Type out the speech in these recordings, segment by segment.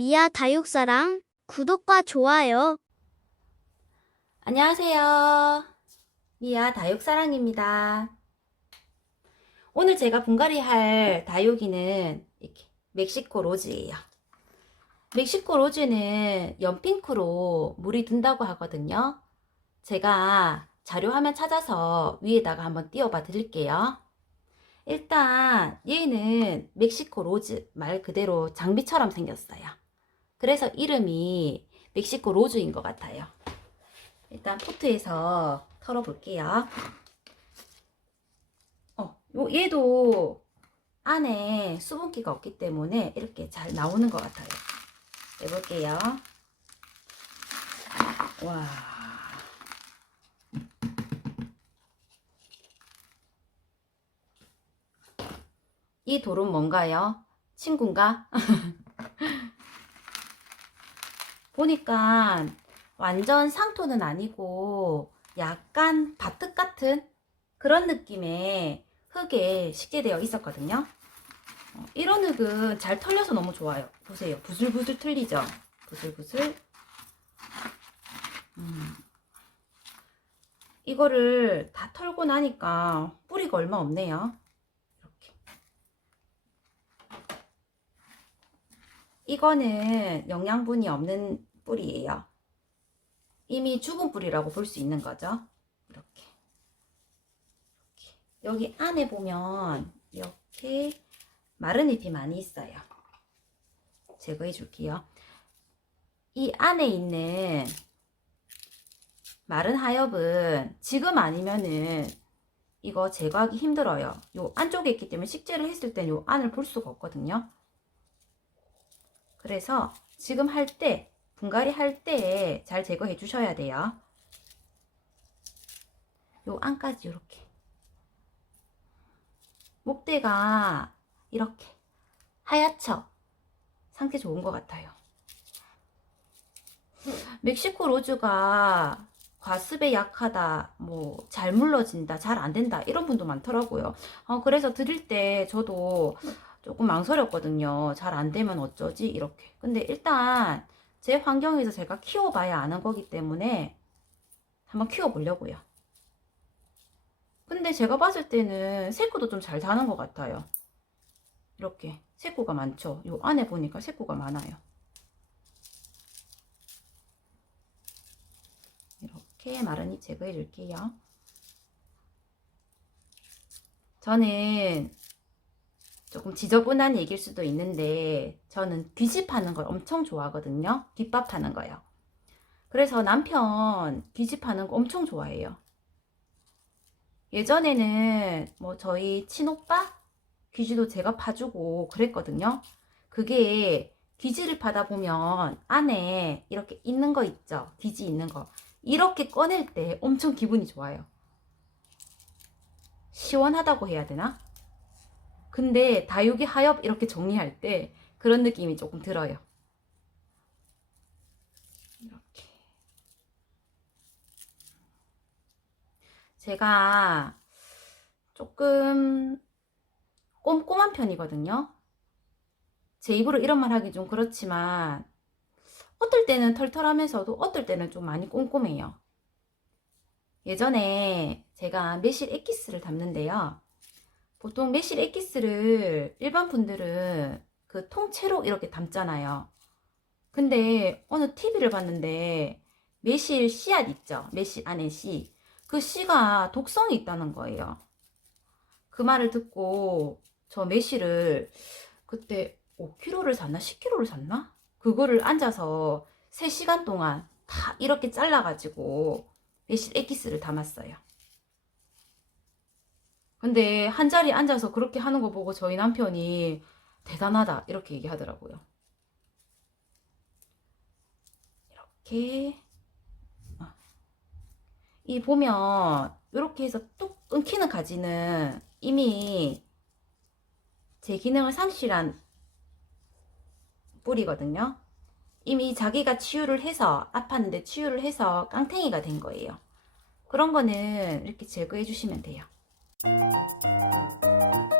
미아 다육사랑 구독과 좋아요. 안녕하세요. 미아 다육사랑입니다. 오늘 제가 분갈이 할 다육이는 이렇게 멕시코 로즈예요. 멕시코 로즈는 연핑크로 물이 든다고 하거든요. 제가 자료 화면 찾아서 위에다가 한번 띄워봐 드릴게요. 일단 얘는 멕시코 로즈 말 그대로 장비처럼 생겼어요. 그래서 이름이 멕시코 로즈인 것 같아요. 일단 포트에서 털어볼게요. 어, 요 얘도 안에 수분기가 없기 때문에 이렇게 잘 나오는 것 같아요. 해볼게요. 와. 이 돌은 뭔가요? 친구인가? 보니까 완전 상토는 아니고 약간 바트 같은 그런 느낌의 흙에 식재되어 있었거든요. 어, 이런 흙은 잘 털려서 너무 좋아요. 보세요. 부슬부슬 틀리죠? 부슬부슬. 음. 이거를 다 털고 나니까 뿌리가 얼마 없네요. 이렇게. 이거는 영양분이 없는 뿌리예요. 이미 죽은 뿌리라고 볼 수 있는 거죠. 이렇게. 이렇게. 여기 안에 보면 이렇게 마른 잎이 많이 있어요. 제거해 줄게요. 이 안에 있는 마른 하엽은 지금 아니면은 이거 제거하기 힘들어요. 요 안쪽에 있기 때문에 식재를 했을 땐 요 안을 볼 수가 없거든요. 그래서 지금 할 때, 분갈이 할 때 잘 제거해 주셔야 돼요. 요 안까지 이렇게. 목대가 이렇게 하얗죠? 상태 좋은 것 같아요. 멕시코 로즈가 과습에 약하다, 뭐, 잘 물러진다, 잘 안 된다, 이런 분도 많더라고요. 어, 그래서 드릴 때 저도 조금 망설였거든요. 잘 안 되면 어쩌지? 이렇게. 근데 일단 제 환경에서 제가 키워봐야 아는 거기 때문에 한번 키워보려고요. 근데 제가 봤을 때는 새꾸도 좀 잘 다는 것 같아요. 이렇게 새꾸가 많죠. 요 안에 보니까 새꾸가 많아요. 이렇게 마른잎 제거해 줄게요. 저는 조금 지저분한 얘기일 수도 있는데 저는 귀집하는 걸 엄청 좋아하거든요. 뒷밥하는 거요. 그래서 남편 귀집하는 거 엄청 좋아해요. 예전에는 뭐 저희 친오빠 귀지도 제가 파주고 그랬거든요. 그게 귀지를 파다 보면 안에 이렇게 있는 거 있죠. 귀지 있는 거. 이렇게 꺼낼 때 엄청 기분이 좋아요. 시원하다고 해야 되나? 근데 다육이 하엽 이렇게 정리할 때 그런 느낌이 조금 들어요. 이렇게. 제가 조금 꼼꼼한 편이거든요. 제 입으로 이런 말 하기 좀 그렇지만 어떨 때는 털털하면서도 어떨 때는 좀 많이 꼼꼼해요. 예전에 제가 매실 엑기스를 담는데요. 보통 매실 엑기스를 일반 분들은 그 통째로 이렇게 담잖아요. 근데 어느 TV를 봤는데 매실 씨앗 있죠? 매실 안에 씨. 그 씨가 독성이 있다는 거예요. 그 말을 듣고 저 매실을 그때 5kg를 샀나 10kg를 샀나? 그거를 앉아서 3시간 동안 다 이렇게 잘라가지고 매실 엑기스를 담았어요. 근데 한 자리에 앉아서 그렇게 하는 거 보고 저희 남편이 대단하다 이렇게 얘기하더라고요. 이렇게 어. 이 보면 이렇게 해서 뚝 끊기는 가지는 이미 제 기능을 상실한 뿌리거든요. 이미 자기가 치유를 해서 아팠는데 치유를 해서 깡탱이가 된 거예요. 그런 거는 이렇게 제거해 주시면 돼요. Música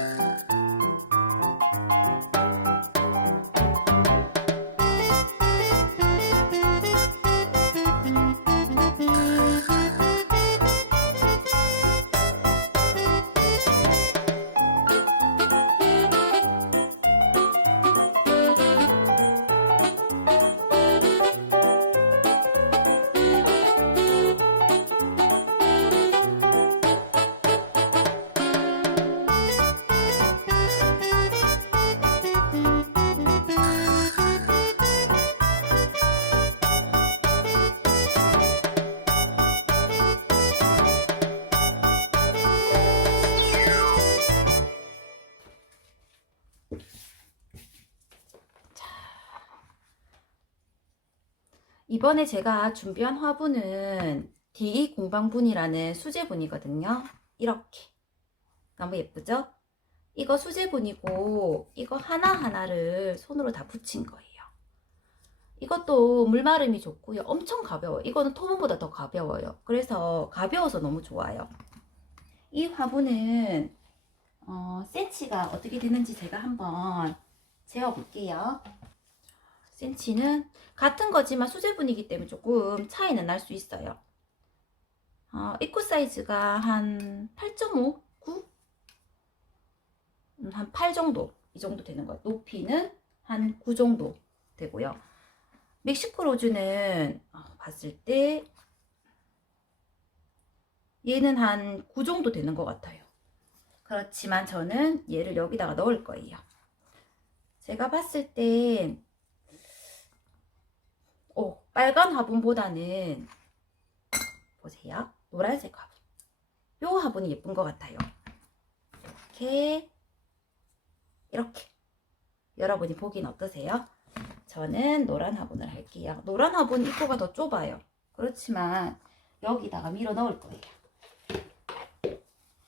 이번에 제가 준비한 화분은 DE 공방분이라는 수제분이거든요. 이렇게. 너무 예쁘죠? 이거 수제분이고 이거 하나하나를 손으로 다 붙인 거예요. 이것도 물마름이 좋고요. 엄청 가벼워요. 이거는 토분보다 더 가벼워요. 그래서 가벼워서 너무 좋아요. 이 화분은 어, 센치가 어떻게 되는지 제가 한번 재어볼게요. 센치는 같은 거지만 수제분이기 때문에 조금 차이는 날 수 있어요. 어, 입구 사이즈가 한 8.5, 9? 음, 한8 정도, 이 정도 되는 거예요. 높이는 한 9 정도 되고요. 멕시코 로즈는 어, 봤을 때 얘는 한 9 정도 되는 것 같아요. 그렇지만 저는 얘를 여기다가 넣을 거예요. 제가 봤을 땐 오, 빨간 화분보다는 보세요. 노란색 화분. 요 화분이 예쁜 것 같아요. 이렇게 이렇게 여러분이 보기는 어떠세요? 저는 노란 화분을 할게요. 노란 화분 입구가 더 좁아요. 그렇지만 여기다가 밀어 넣을 거예요.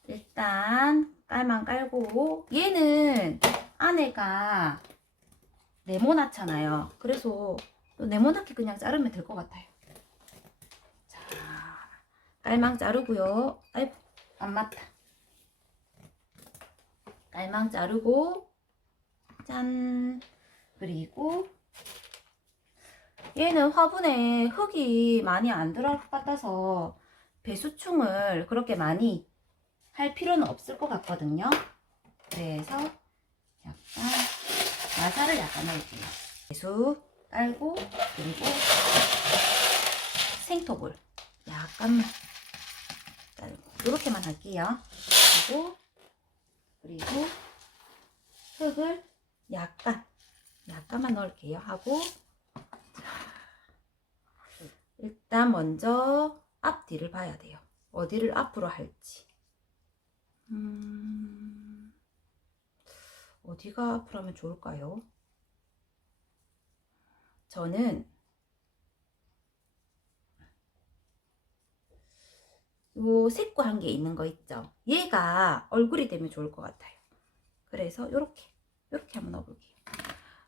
일단 깔만 깔고 얘는 안에가 네모나잖아요. 그래서 또 네모나게 그냥 자르면 될 것 같아요. 자, 깔망 자르고요. 아이고, 안 맞다. 깔망 자르고, 짠. 그리고 얘는 화분에 흙이 많이 안 들어갔다서 배수충을 그렇게 많이 할 필요는 없을 것 같거든요. 그래서 약간 마사를 약간 넣을게요. 배수 깔고 그리고 생토볼 약간만 깔고 이렇게만 할게요. 그리고 그리고 흙을 약간 약간만 넣을게요. 하고 일단 먼저 앞뒤를 봐야 돼요. 어디를 앞으로 할지. 음, 어디가 앞으로 하면 좋을까요? 저는 요 색과 한 게 있는 거 있죠? 얘가 얼굴이 되면 좋을 것 같아요. 그래서 요렇게 요렇게 한번 넣어볼게요.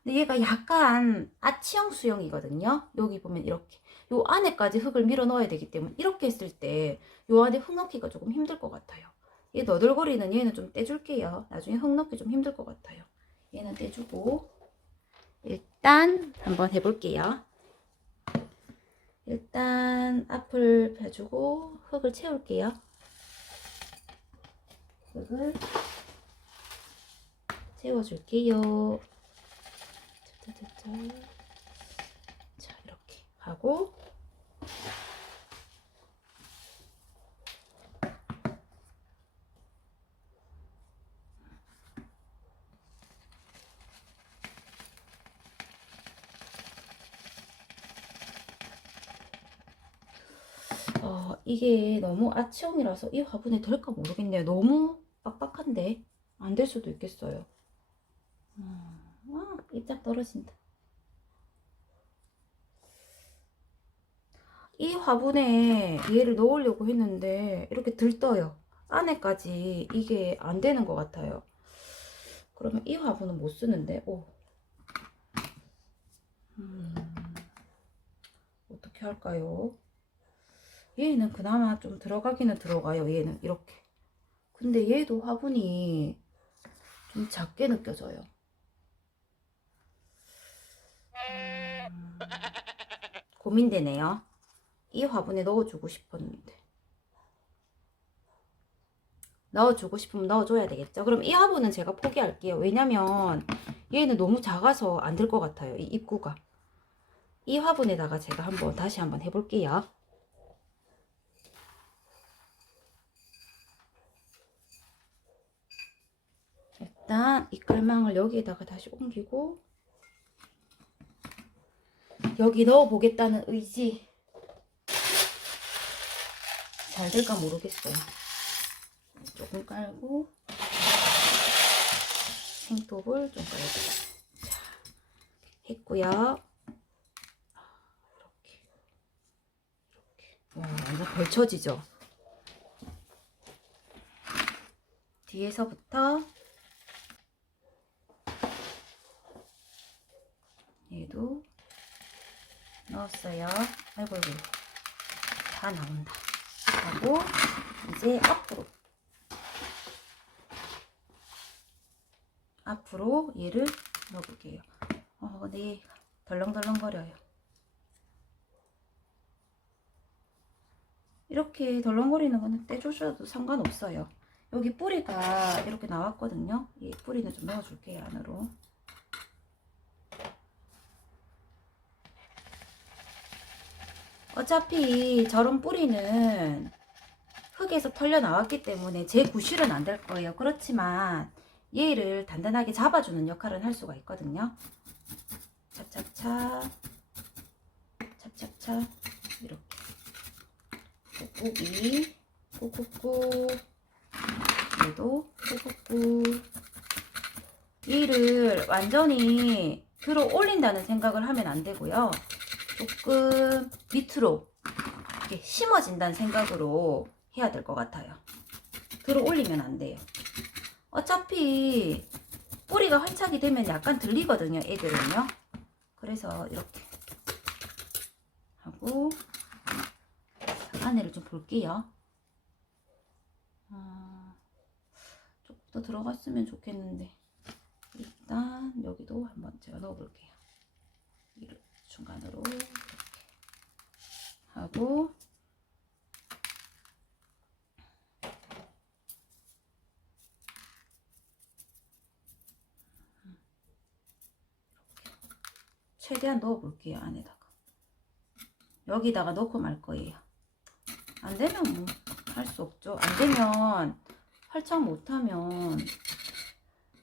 근데 얘가 약간 아치형 수형이거든요. 여기 보면 이렇게 요 안에까지 흙을 밀어 넣어야 되기 때문에 이렇게 했을 때 요 안에 흙 넣기가 조금 힘들 것 같아요. 얘 너덜거리는 얘는 좀 떼줄게요. 나중에 흙 넣기 좀 힘들 것 같아요. 얘는 떼주고 일단 한번 해볼게요. 일단 앞을 펴주고 흙을 채울게요. 흙을 채워줄게요. 자 이렇게 하고 어, 이게 너무 아치형이라서 이 화분에 될까 모르겠네요. 너무 빡빡한데 안 될 수도 있겠어요. 음, 아, 입장 떨어진다. 이 화분에 얘를 넣으려고 했는데 이렇게 들떠요. 안에까지 이게 안 되는 것 같아요. 그러면 이 화분은 못 쓰는데, 오. 음, 어떻게 할까요? 얘는 그나마 좀 들어가기는 들어가요. 얘는 이렇게. 근데 얘도 화분이 좀 작게 느껴져요. 음, 고민되네요. 이 화분에 넣어주고 싶었는데. 넣어주고 싶으면 넣어줘야 되겠죠. 그럼 이 화분은 제가 포기할게요. 왜냐면 얘는 너무 작아서 안 될 것 같아요. 이 입구가. 이 화분에다가 제가 한번 다시 한번 해볼게요. 일단 이 깔망을 여기에다가 다시 옮기고 여기 넣어 보겠다는 의지 잘 될까 모르겠어요. 조금 깔고 생톱을 좀 깔고 자 했고요. 이렇게 이렇게 와 완전 걸쳐지죠. 뒤에서부터 얘도 넣었어요. 아이고, 아이고. 다 나온다. 하고, 이제 앞으로. 앞으로 얘를 넣어볼게요. 어, 네. 덜렁덜렁거려요. 이렇게 덜렁거리는 거는 떼주셔도 상관없어요. 여기 뿌리가 이렇게 나왔거든요. 이 뿌리는 좀 넣어줄게요, 안으로. 어차피 저런 뿌리는 흙에서 털려 나왔기 때문에 제 구실은 안 될 거예요. 그렇지만 얘를 단단하게 잡아주는 역할은 할 수가 있거든요. 차차차 차차차 이렇게 꾹꾹이 꾹꾹꾹 얘도 꾹꾹꾹 얘를 완전히 들어 올린다는 생각을 하면 안 되고요. 조금 밑으로 이렇게 심어진다는 생각으로 해야 될 것 같아요. 들어 올리면 안 돼요. 어차피 뿌리가 활착이 되면 약간 들리거든요, 애들은요. 그래서 이렇게 하고 안에를 좀 볼게요. 아, 조금 더 들어갔으면 좋겠는데 일단 여기도 한번 제가 넣어볼게요. 이렇게 중간으로 이렇게 하고 최대한 넣어볼게요 안에다가. 여기다가 넣고 말 거예요. 안 되면 뭐 할 수 없죠. 안 되면 활착 못하면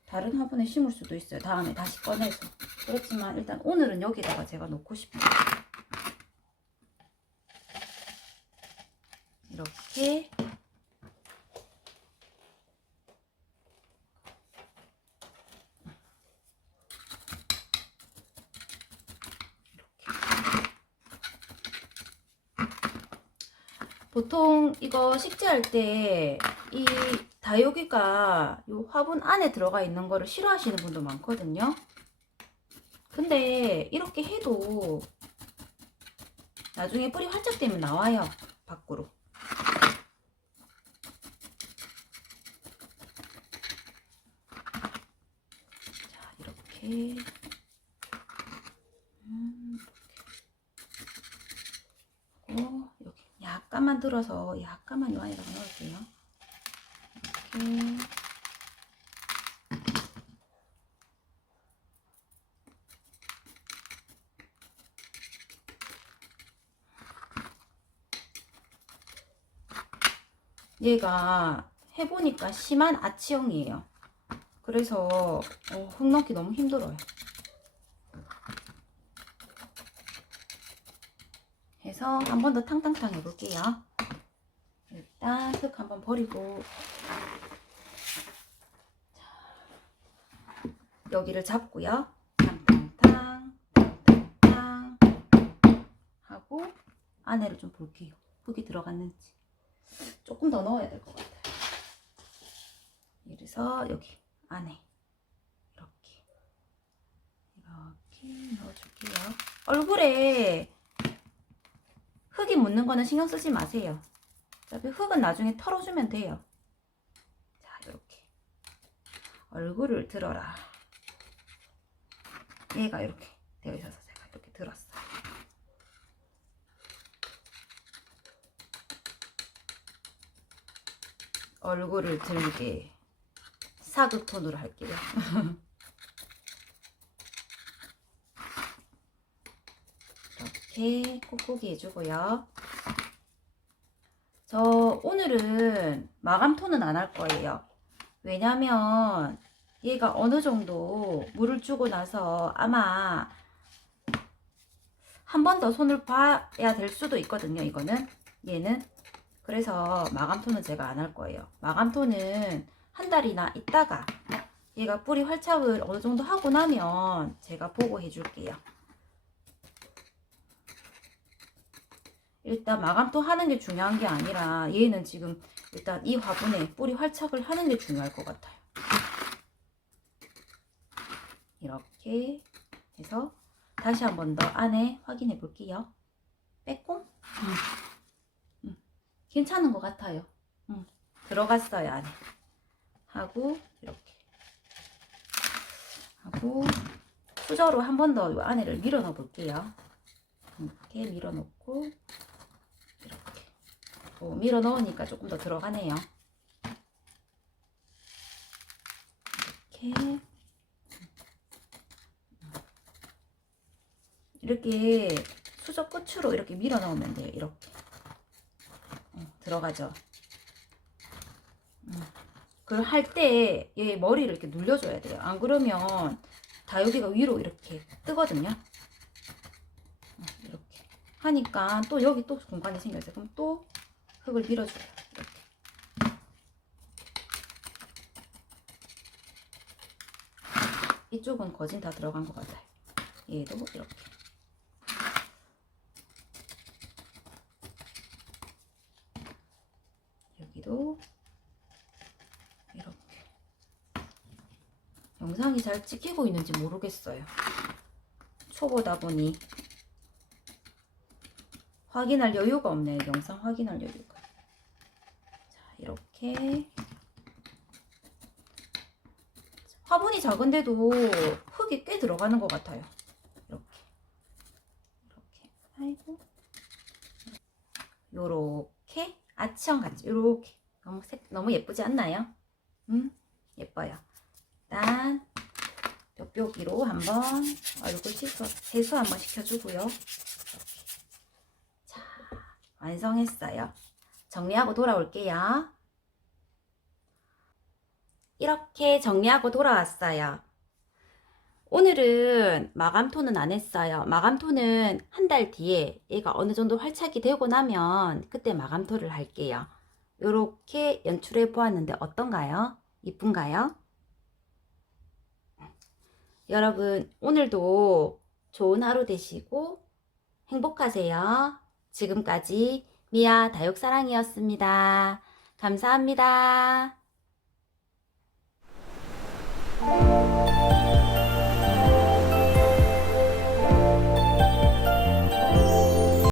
다른 화분에 심을 수도 있어요. 다음에 다시 꺼내서 그렇지만 일단 오늘은 여기다가 제가 놓고 싶어요 이렇게 보통 이거 식재할 때 이 다육이가 요 화분 안에 들어가 있는 거를 싫어하시는 분도 많거든요. 근데 이렇게 해도 나중에 뿌리 활짝 되면 나와요. 밖으로. 자, 이렇게. 음, 약간만 들어서 약간만 요 안에다가 넣을게요. 이렇게. 얘가 해보니까 심한 아치형이에요. 그래서 어, 흙 넣기 너무 힘들어요. 해서 한 번 더 탕탕탕 해볼게요. 일단 흙 한번 버리고 자, 여기를 잡고요. 탕탕탕 탕탕탕 하고 안에를 좀 볼게요. 흙이 들어갔는지 조금 더 넣어야 될 것 같아요. 이래서 여기 안에 이렇게 이렇게 넣어줄게요. 얼굴에 흙이 묻는 거는 신경 쓰지 마세요. 어차피 흙은 나중에 털어주면 돼요. 얼굴을 들어라. 얘가 이렇게 되어 있어서 제가 이렇게 들었어요. 얼굴을 들게 사극 톤으로 할게요. 이렇게 꾹꾹이 해주고요. 저 오늘은 마감 톤은 안 할 거예요. 왜냐면 얘가 어느 정도 물을 주고 나서 아마 한 번 더 손을 봐야 될 수도 있거든요. 이거는 얘는 그래서 마감 톤은 제가 안 할 거예요. 마감 톤은 한 달이나 있다가 얘가 뿌리 활착을 어느 정도 하고 나면 제가 보고 해 줄게요. 일단 마감톤 하는 게 중요한 게 아니라 얘는 지금 일단 이 화분에 뿌리 활착을 하는 게 중요할 것 같아요. 이렇게 해서 다시 한 번 더 안에 확인해 볼게요. 빼꼼? 음. 음. 괜찮은 것 같아요. 음. 들어갔어요 안에. 하고 이렇게 하고 수저로 한 번 더 안에를 밀어 넣어 볼게요. 이렇게 밀어 넣고 이렇게 어, 밀어 넣으니까 조금 더 들어가네요. 이렇게 이렇게 수저 끝으로 이렇게 밀어 넣으면 돼요. 이렇게 어, 들어가죠. 음. 그걸 할 때 얘 머리를 이렇게 눌려줘야 돼요. 안 그러면 다육이가 위로 이렇게 뜨거든요. 어, 이렇게 하니까 또 여기 또 공간이 생겼어요. 그럼 또 흙을 밀어줘요. 이쪽은 거진 다 들어간 것 같아요. 얘도 이렇게. 여기도 이렇게. 영상이 잘 찍히고 있는지 모르겠어요. 초보다 보니 확인할 여유가 없네. 영상 확인할 여유가. 자, 이렇게 화분이 작은데도 흙이 꽤 들어가는 것 같아요. 이렇게 이렇게 아이고 요렇게 같죠? 요렇게 너무 색 너무 예쁘지 않나요? 음 예뻐요. 일단 뾱뾱이로 한번 얼굴 시수, 세수 한번 시켜주고요. 이렇게. 자, 완성했어요. 정리하고 돌아올게요. 이렇게 정리하고 돌아왔어요. 오늘은 마감톤은 안 했어요. 마감톤은 한 달 뒤에 얘가 어느 정도 활착이 되고 나면 그때 마감톤을 할게요. 이렇게 연출해 보았는데 어떤가요? 이쁜가요? 여러분 오늘도 좋은 하루 되시고 행복하세요. 지금까지 미아 다육사랑이었습니다. 감사합니다.